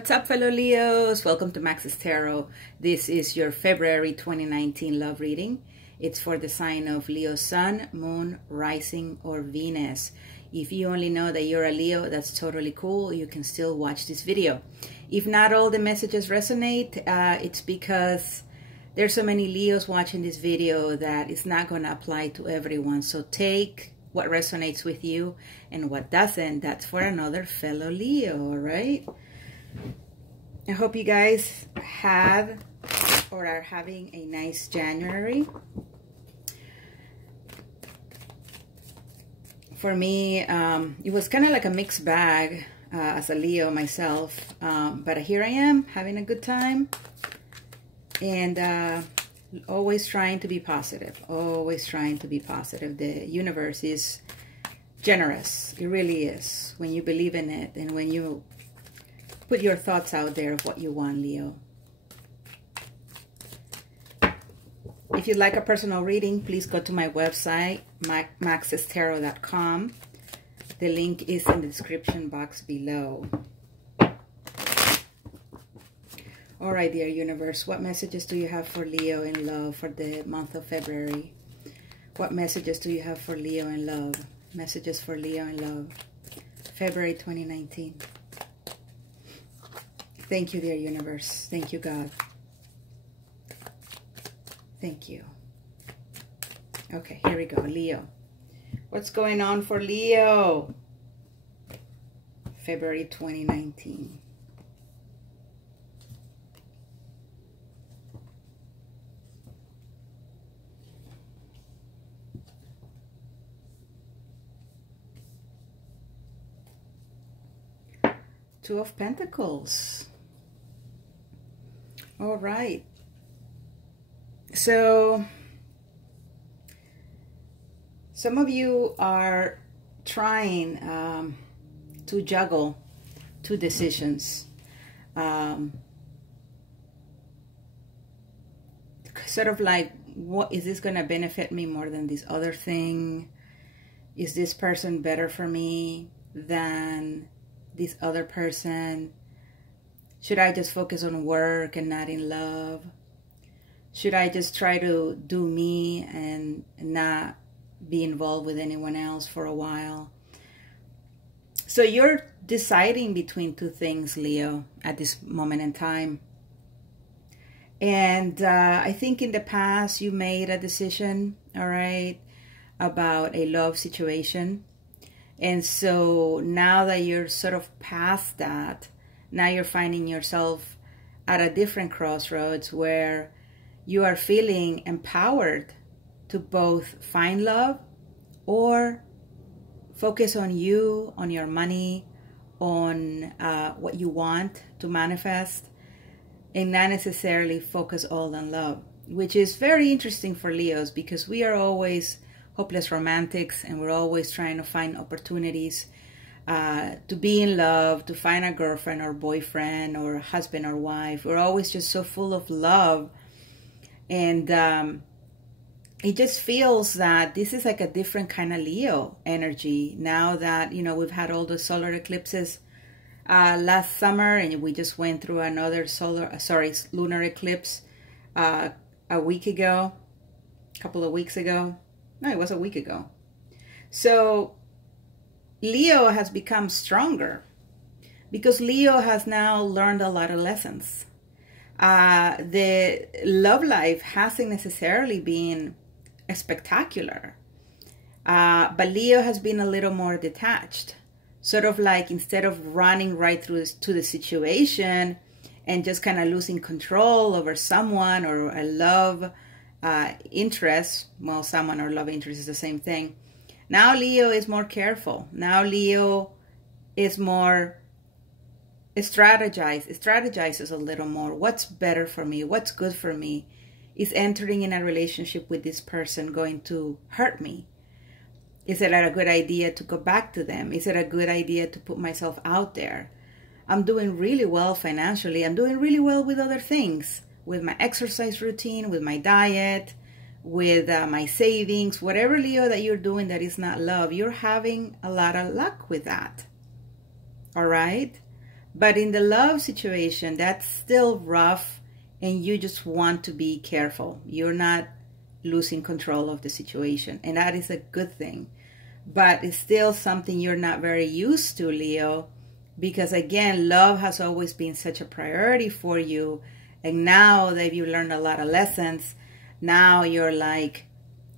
What's up, fellow Leos? Welcome to Max's Tarot. This is your February 2019 love reading. It's for the sign of Leo Sun, Moon, Rising, or Venus. If you only know that you're a Leo, that's totally cool. You can still watch this video. If not all the messages resonate, it's because there's so many Leos watching this video that it's not going to apply to everyone. So take what resonates with you, and what doesn't, that's for another fellow Leo, all right? I hope you guys have or are having a nice January. For me, it was kind of like a mixed bag as a Leo myself, but here I am having a good time and always trying to be positive, always trying to be positive. The universe is generous. It really is when you believe in it and when you put your thoughts out there of what you want, Leo. If you'd like a personal reading, please go to my website, maxestarot.com. The link is in the description box below. All right, dear universe, what messages do you have for Leo in love for the month of February? What messages do you have for Leo in love? Messages for Leo in love, February 2019. Thank you, dear universe. Thank you, God. Thank you. Okay, here we go. Leo. What's going on for Leo? February 2019. Two of Pentacles. All right. So some of you are trying to juggle two decisions. Sort of like, what is this going to benefit me more than this other thing? Is this person better for me than this other person? Should I just focus on work and not in love? Should I just try to do me and not be involved with anyone else for a while? So you're deciding between two things, Leo, at this moment in time. And I think in the past you made a decision, all right, about a love situation. And so now that you're sort of past that, now you're finding yourself at a different crossroads where you are feeling empowered to both find love or focus on you, on your money, on what you want to manifest, and not necessarily focus all on love, which is very interesting for Leos because we are always hopeless romantics and we're always trying to find opportunities to be in love, to find a girlfriend or boyfriend or husband or wife. We're always just so full of love. And it just feels that this is like a different kind of Leo energy now that, you know, we've had all the solar eclipses last summer, and we just went through another lunar eclipse a week ago, a couple of weeks ago. No, it was a week ago. So Leo has become stronger because Leo has now learned a lot of lessons. The love life hasn't necessarily been spectacular, but Leo has been a little more detached. Sort of like, instead of running right through to the situation and just kind of losing control over someone or a love interest, well, someone or love interest is the same thing. Now Leo is more careful. Now Leo is more strategizes a little more. What's better for me? What's good for me? Is entering in a relationship with this person going to hurt me? Is it a good idea to go back to them? Is it a good idea to put myself out there? I'm doing really well financially. I'm doing really well with other things, with my exercise routine, with my diet, with my savings, whatever, Leo, that you're doing that is not love, you're having a lot of luck with that. All right? But in the love situation, that's still rough, and you just want to be careful. You're not losing control of the situation, and that is a good thing. But it's still something you're not very used to, Leo, because again, love has always been such a priority for you. And now that you learned a lot of lessons, now you're like,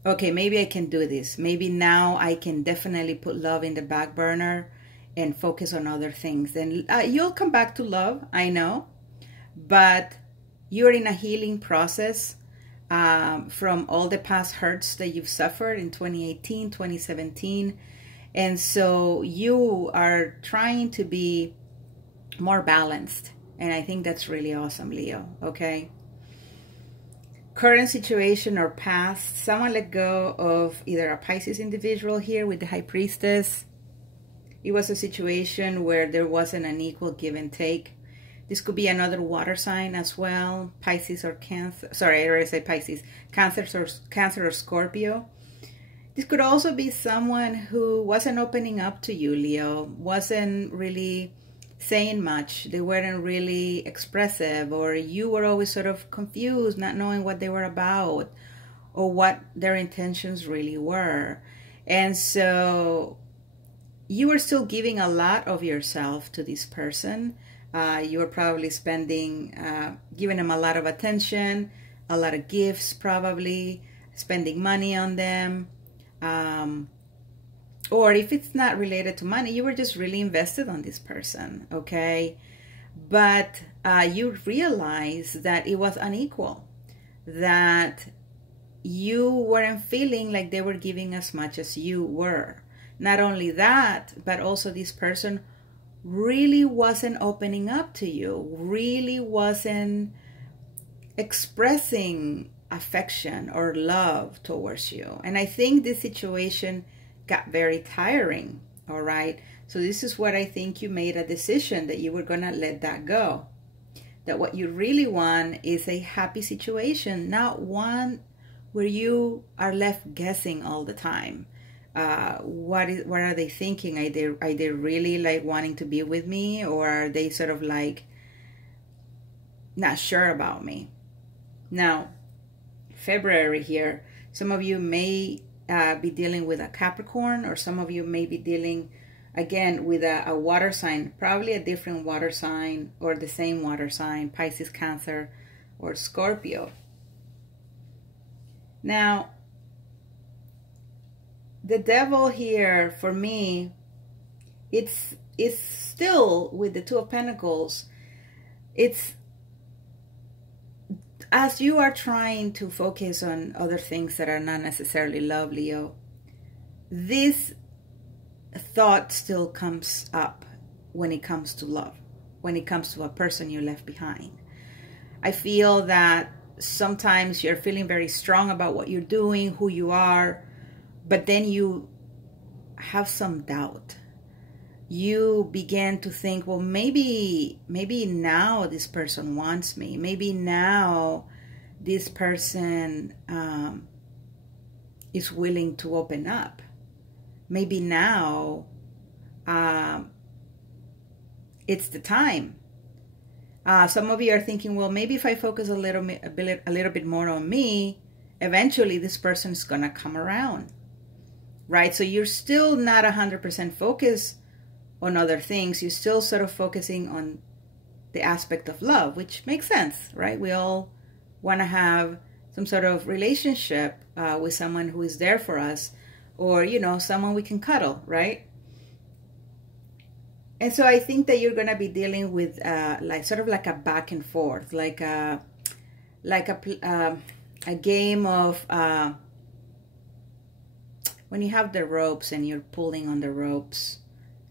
okay, maybe I can do this. Maybe now I can definitely put love in the back burner and focus on other things. And you'll come back to love, I know, but you're in a healing process from all the past hurts that you've suffered in 2018, 2017. And so you are trying to be more balanced. And I think that's really awesome, Leo, okay? Current situation or past, someone let go of either a Pisces individual here with the High Priestess. It was a situation where there wasn't an equal give and take. This could be another water sign as well, Pisces or Cancer. Sorry, I already said Pisces. Cancer or Scorpio. This could also be someone who wasn't opening up to you, Leo, wasn't really saying much. They weren't really expressive, or you were always sort of confused, not knowing what they were about or what their intentions really were. And so you were still giving a lot of yourself to this person. You were probably giving them a lot of attention, a lot of gifts, probably spending money on them. Or if it's not related to money, you were just really invested on this person, okay? But you realize that it was unequal, that you weren't feeling like they were giving as much as you were. Not only that, but also this person really wasn't opening up to you, really wasn't expressing affection or love towards you. And I think this situation got very tiring, all right? So this is what I think you made a decision that you were going to let that go. That what you really want is a happy situation, not one where you are left guessing all the time. What are they thinking? Are they really like wanting to be with me, or are they sort of like not sure about me? Now, February here, some of you may be dealing with a Capricorn, or some of you may be dealing again with a water sign, probably a different water sign or the same water sign, Pisces, Cancer, or Scorpio. Now, the devil here, for me, it's still with the Two of Pentacles. It's as you are trying to focus on other things that are not necessarily love, Leo, this thought still comes up when it comes to love, when it comes to a person you left behind. I feel that sometimes you're feeling very strong about what you're doing, who you are, but then you have some doubt. You begin to think, well, maybe now this person wants me. Maybe now this person is willing to open up. Maybe now it's the time. Some of you are thinking, well, maybe if I focus a little bit more on me, eventually this person is going to come around. Right? So you're still not 100% focused on other things. You're still sort of focusing on the aspect of love, which makes sense, right? We all want to have some sort of relationship with someone who is there for us, or, you know, someone we can cuddle, right? And so I think that you're going to be dealing with like sort of like a back and forth, like a game of when you have the ropes and you're pulling on the ropes,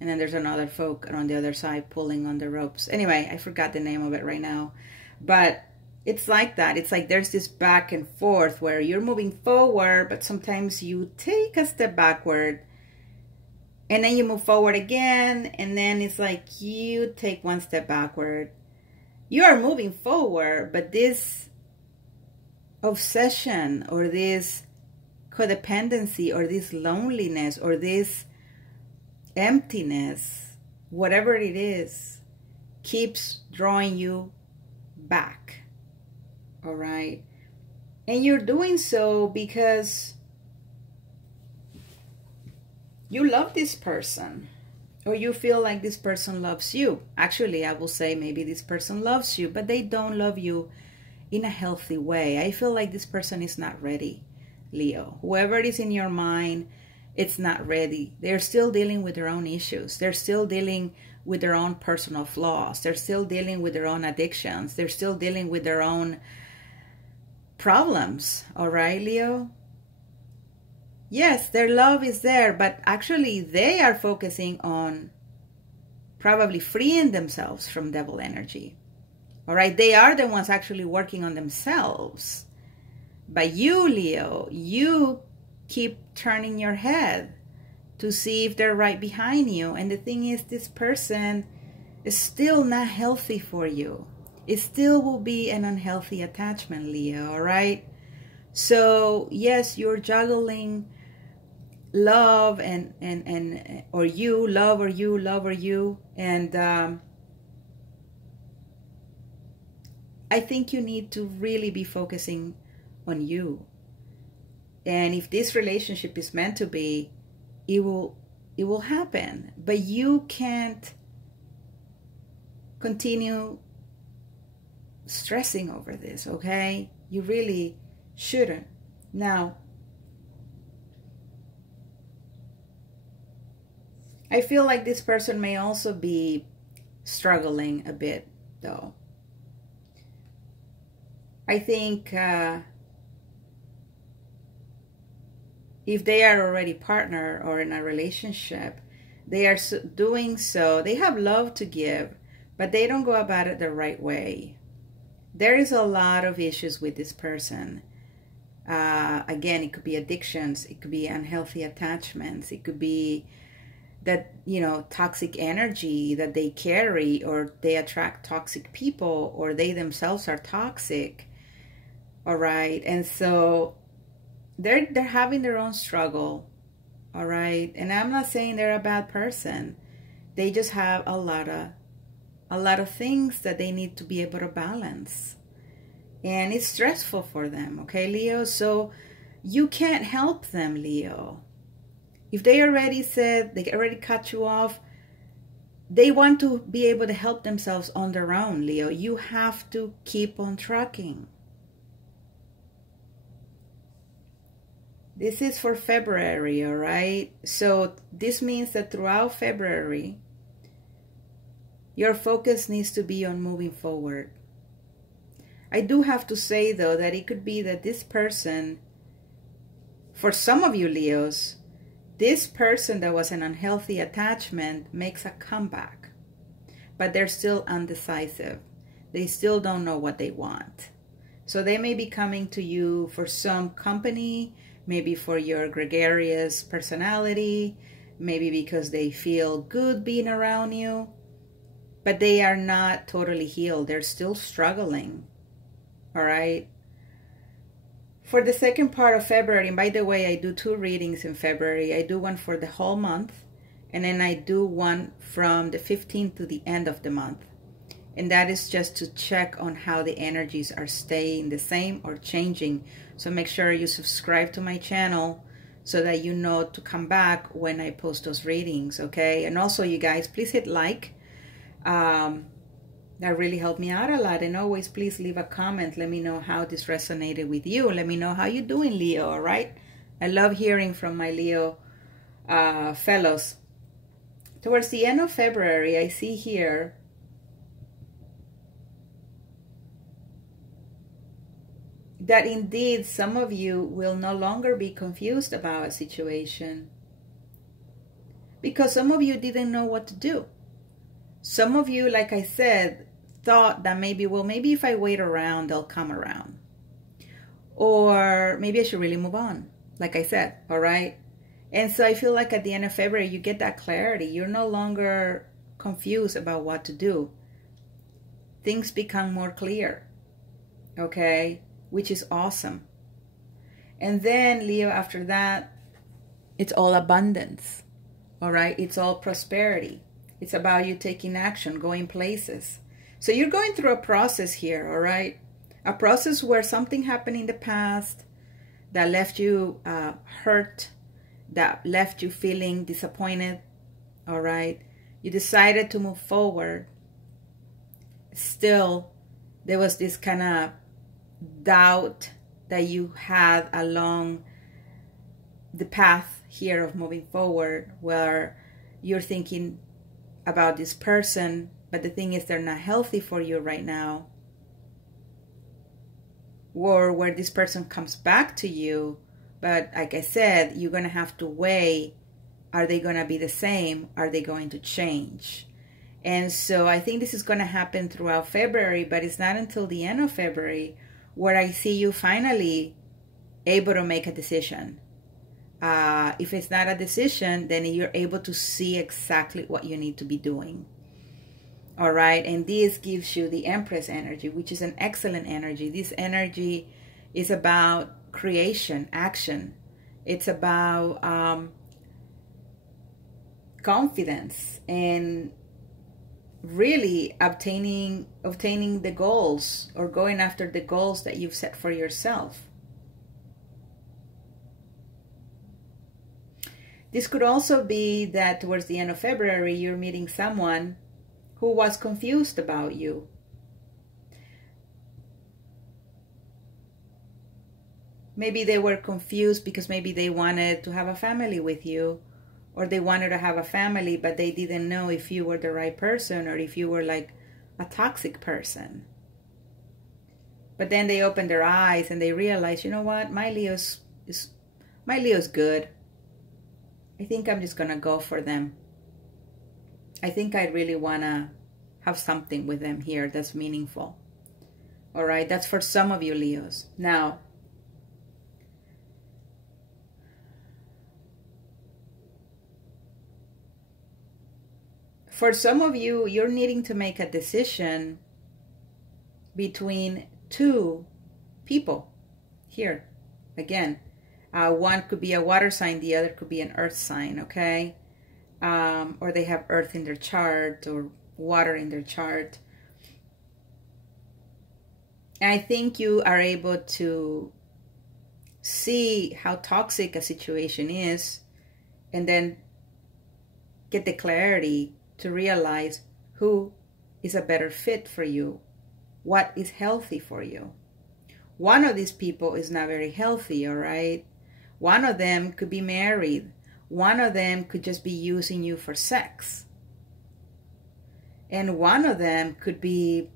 and then there's another folk on the other side pulling on the ropes. Anyway, I forgot the name of it right now. But it's like that. It's like there's this back and forth where you're moving forward, but sometimes you take a step backward, and then you move forward again, and then it's like you take one step backward. You are moving forward, but this obsession or this codependency or this loneliness or this emptiness, whatever it is, keeps drawing you back. All right. And you're doing so because you love this person, or you feel like this person loves you. Actually, I will say maybe this person loves you, but they don't love you in a healthy way. I feel like this person is not ready, Leo. Whoever it is in your mind, it's not ready. They're still dealing with their own issues. They're still dealing with their own personal flaws. They're still dealing with their own addictions. They're still dealing with their own problems. All right, Leo? Yes, their love is there, but actually they are focusing on probably freeing themselves from devil energy. All right, they are the ones actually working on themselves. But you, Leo, you keep turning your head to see if they're right behind you. And the thing is, this person is still not healthy for you. It still will be an unhealthy attachment, Leo, all right? So, yes, you're juggling love or you, love or you, love or you. And I think you need to really be focusing on you. And if this relationship is meant to be, it will happen. But you can't continue stressing over this, okay? You really shouldn't. Now, I feel like this person may also be struggling a bit, though. I think if they are already partner or in a relationship, they are doing so. They have love to give, but they don't go about it the right way. There is a lot of issues with this person. Again, it could be addictions. It could be unhealthy attachments. It could be that, toxic energy that they carry, or they attract toxic people, or they themselves are toxic. All right. And so they're having their own struggle. All right. And I'm not saying they're a bad person. They just have a lot of things that they need to be able to balance. And it's stressful for them. Okay, Leo? So you can't help them, Leo. If they already said, they already cut you off, they want to be able to help themselves on their own, Leo. You have to keep on trucking. This is for February, all right? So this means that throughout February, your focus needs to be on moving forward. I do have to say, though, that it could be that this person, for some of you Leos, this person that was an unhealthy attachment makes a comeback, but they're still undecisive. They still don't know what they want. So they may be coming to you for some company, maybe for your gregarious personality, maybe because they feel good being around you, but they are not totally healed. They're still struggling, all right? For the second part of February, and by the way, I do 2 readings in February. I do one for the whole month, and then I do one from the 15th to the end of the month. And that is just to check on how the energies are staying the same or changing. So make sure you subscribe to my channel so that you know to come back when I post those readings, okay? And also, you guys, please hit like. That really helped me out a lot. And always, please leave a comment. Let me know how this resonated with you. Let me know how you're doing, Leo, all right? I love hearing from my Leo fellows. Towards the end of February, I see here that indeed some of you will no longer be confused about a situation, because some of you didn't know what to do. Some of you, like I said, thought that maybe if I wait around, they'll come around. Or maybe I should really move on, like I said, all right? And so I feel like at the end of February, you get that clarity. You're no longer confused about what to do. Things become more clear, okay? Which is awesome. And then, Leo, after that, it's all abundance, all right? It's all prosperity. It's about you taking action, going places. So you're going through a process here, all right? A process where something happened in the past that left you hurt, that left you feeling disappointed, all right? You decided to move forward. Still, there was this kind of doubt that you had along the path here of moving forward, where you're thinking about this person, but the thing is they're not healthy for you right now. Or where this person comes back to you, but like I said, you're going to have to weigh, are they going to be the same? Are they going to change? And so I think this is going to happen throughout February, but it's not until the end of February where I see you finally able to make a decision. If it's not a decision, then you're able to see exactly what you need to be doing. All right. And this gives you the Empress energy, which is an excellent energy. This energy is about creation, action. It's about confidence and really obtaining the goals, or going after the goals that you've set for yourself. This could also be that towards the end of February, you're meeting someone who was confused about you. Maybe they were confused because maybe they wanted to have a family with you, or they wanted to have a family, but they didn't know if you were the right person or if you were like a toxic person. But then they opened their eyes and they realized, you know what, my Leo's good. I think I'm just gonna go for them. I think I really wanna have something with them here that's meaningful. All right, that's for some of you Leos. Now, for some of you, you're needing to make a decision between two people here. Again, one could be a water sign, the other could be an earth sign, okay? Or they have earth in their chart or water in their chart. And I think you are able to see how toxic a situation is and then get the clarity to realize who is a better fit for you, what is healthy for you. One of these people is not very healthy, all right? One of them could be married. One of them could just be using you for sex. And one of them could be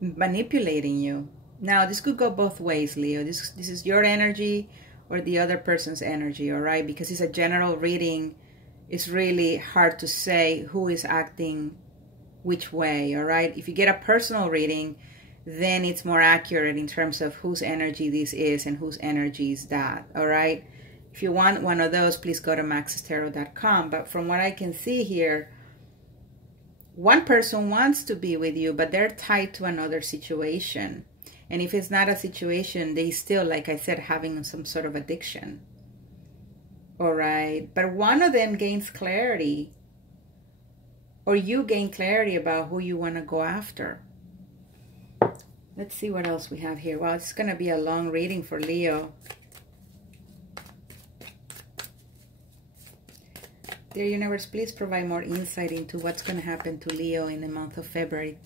manipulating you. Now, this could go both ways, Leo. This is your energy or the other person's energy, all right? Because it's a general reading. It's really hard to say who is acting which way, all right? If you get a personal reading, then it's more accurate in terms of whose energy this is and whose energy is that, all right? If you want one of those, please go to maxestarot.com. But from what I can see here, one person wants to be with you, but they're tied to another situation. And if it's not a situation, they still, like I said, having some sort of addiction. All right. But one of them gains clarity, or you gain clarity about who you want to go after. Let's see what else we have here. Well, it's going to be a long reading for Leo. Dear Universe, please provide more insight into what's going to happen to Leo in the month of February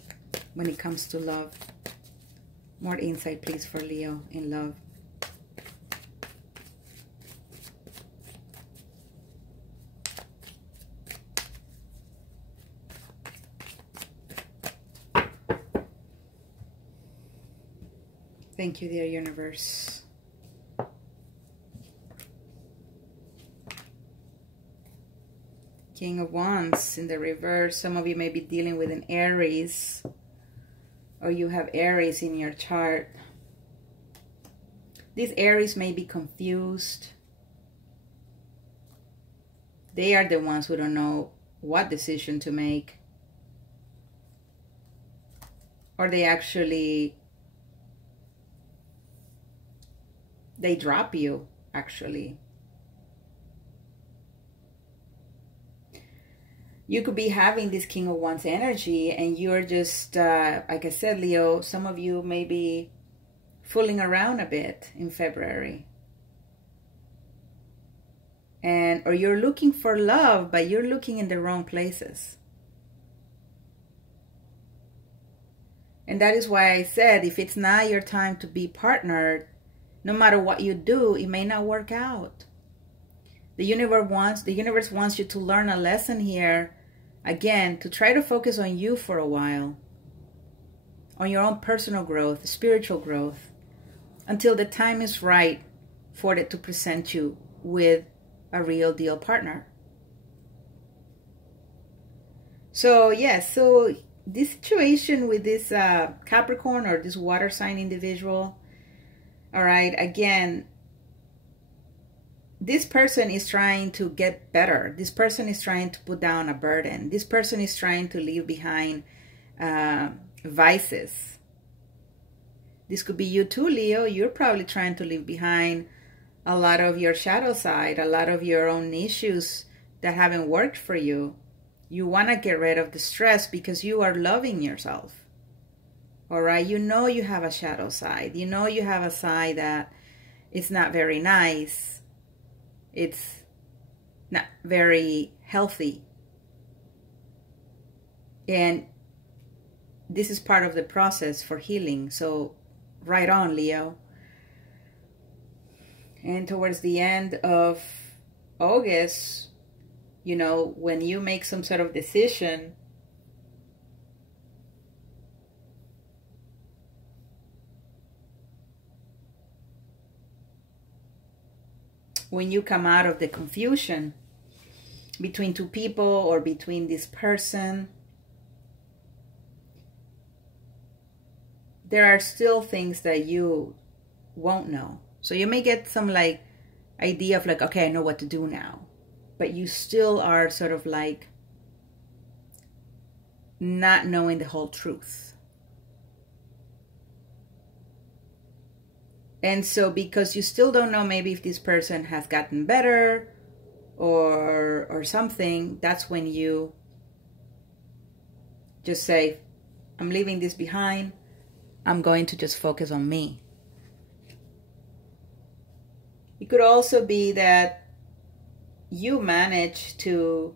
when it comes to love. More insight, please, for Leo in love. Thank you, dear Universe. King of Wands in the reverse. Some of you may be dealing with an Aries, or you have Aries in your chart. These Aries may be confused. They are the ones who don't know what decision to make. Or they they drop you, actually. You could be having this King of Wands energy, and you're just, like I said, Leo, some of you may be fooling around a bit in February. Or you're looking for love, but you're looking in the wrong places. And that is why I said, if it's not your time to be partnered, no matter what you do, it may not work out. The universe wants you to learn a lesson here, again, to try to focus on you for a while, on your own personal growth, spiritual growth, until the time is right for it to present you with a real deal partner. So yes, so this situation with this Capricorn or this water sign individual, all right, again, this person is trying to get better. This person is trying to put down a burden. This person is trying to leave behind vices. This could be you too, Leo. You're probably trying to leave behind a lot of your shadow side, a lot of your own issues that haven't worked for you. You want to get rid of the stress because you are loving yourself. All right? You know you have a shadow side. You know you have a side that is not very nice. It's not very healthy. And this is part of the process for healing. So right on, Leo. And towards the end of August, you know, when you make some sort of decision, when you come out of the confusion between two people or between this person, there are still things that you won't know. So you may get some like idea of like, okay, I know what to do now. But you still are sort of like not knowing the whole truth. And so because you still don't know maybe if this person has gotten better or something, that's when you just say, I'm leaving this behind. I'm going to just focus on me. It could also be that you manage to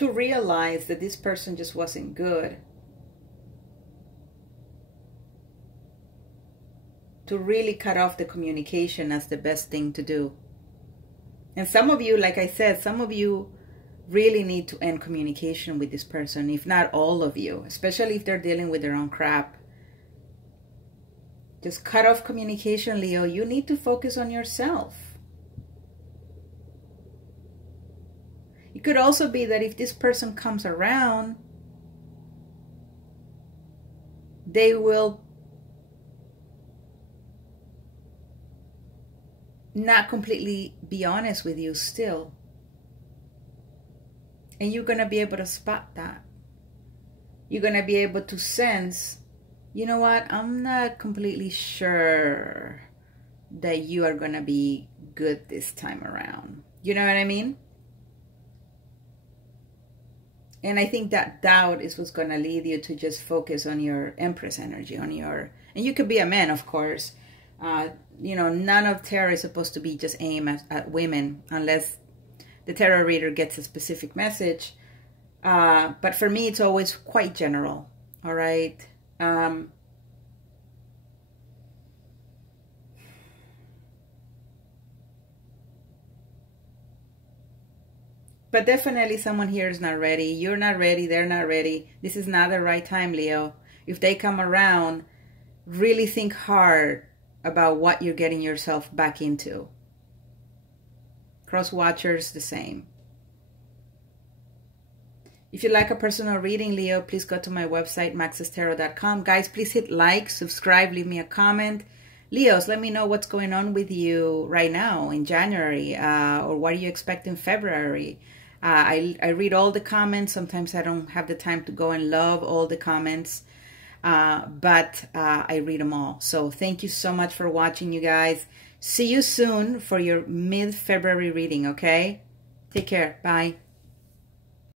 realize that this person just wasn't good. To really cut off the communication as the best thing to do. And some of you, like I said, some of you really need to end communication with this person, if not all of you, especially if they're dealing with their own crap. Just cut off communication, Leo. You need to focus on yourself. It could also be that if this person comes around, they will not completely be honest with you still. And you're going to be able to spot that. You're going to be able to sense, you know what, I'm not completely sure that you are going to be good this time around. You know what I mean? And I think that doubt is what's going to lead you to just focus on your Empress energy, on your, and you could be a man, of course. You know, none of tarot is supposed to be just aimed at women unless the tarot reader gets a specific message. But for me, it's always quite general. All right. But definitely someone here is not ready. You're not ready. They're not ready. This is not the right time, Leo. If they come around, really think hard about what you're getting yourself back into. Cross watchers, the same. If you'd like a personal reading, Leo, please go to my website, maxestarot.com. Guys, please hit like, subscribe, leave me a comment. Leos, let me know what's going on with you right now in January, or what do you expect in February? I read all the comments. Sometimes I don't have the time to go and love all the comments, but I read them all. So thank you so much for watching, you guys. See you soon for your mid-February reading, okay? Take care. Bye.